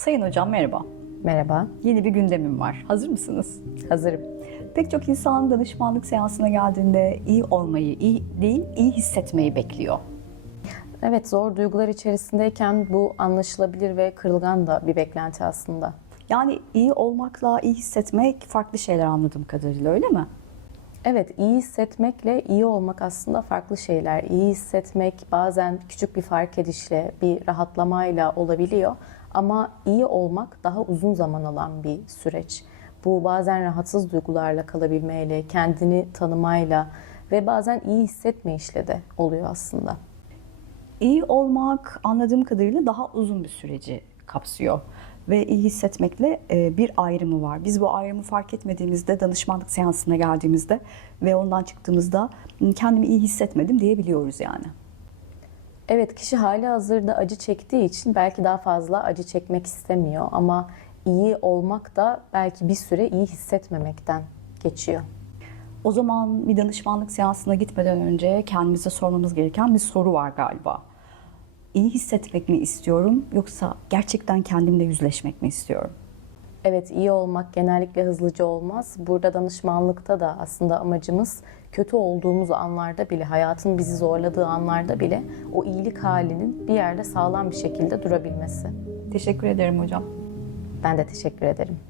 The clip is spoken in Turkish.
Sayın hocam merhaba. Merhaba, Yeni bir gündemim var. Hazır mısınız? hazırım. Pek çok insan danışmanlık seansına geldiğinde iyi olmayı, iyi değil, iyi hissetmeyi bekliyor. Evet, zor duygular içerisindeyken bu anlaşılabilir ve kırılgan da bir beklenti aslında. Yani iyi olmakla iyi hissetmek farklı şeyler anladığım kadarıyla öyle mi? Evet, iyi hissetmekle iyi olmak aslında farklı şeyler. İyi hissetmek bazen küçük bir fark edişle, bir rahatlamayla olabiliyor. Ama iyi olmak daha uzun zaman alan bir süreç. Bu bazen rahatsız duygularla kalabilmeyle, kendini tanımayla ve bazen iyi hissetmeyişle de oluyor aslında. İyi olmak anladığım kadarıyla daha uzun bir süreci kapsıyor. Ve iyi hissetmekle e, bir ayrımı var. Biz bu ayrımı fark etmediğimizde danışmanlık seansına geldiğimizde ve ondan çıktığımızda "Hı, kendimi iyi hissetmedim diyebiliyoruz yani. Evet, kişi hali hazırda acı çektiği için belki daha fazla acı çekmek istemiyor ama iyi olmak da belki bir süre iyi hissetmemekten geçiyor. O zaman bir danışmanlık seansına gitmeden önce kendimize sormamız gereken bir soru var galiba. İyi hissetmek mi istiyorum yoksa gerçekten kendimle yüzleşmek mi istiyorum? Evet, iyi olmak genellikle hızlıca olmaz. Burada danışmanlıkta da aslında amacımız kötü olduğumuz anlarda bile, hayatın bizi zorladığı anlarda bile o iyilik halinin bir yerde sağlam bir şekilde durabilmesi. Teşekkür ederim hocam. Ben de teşekkür ederim.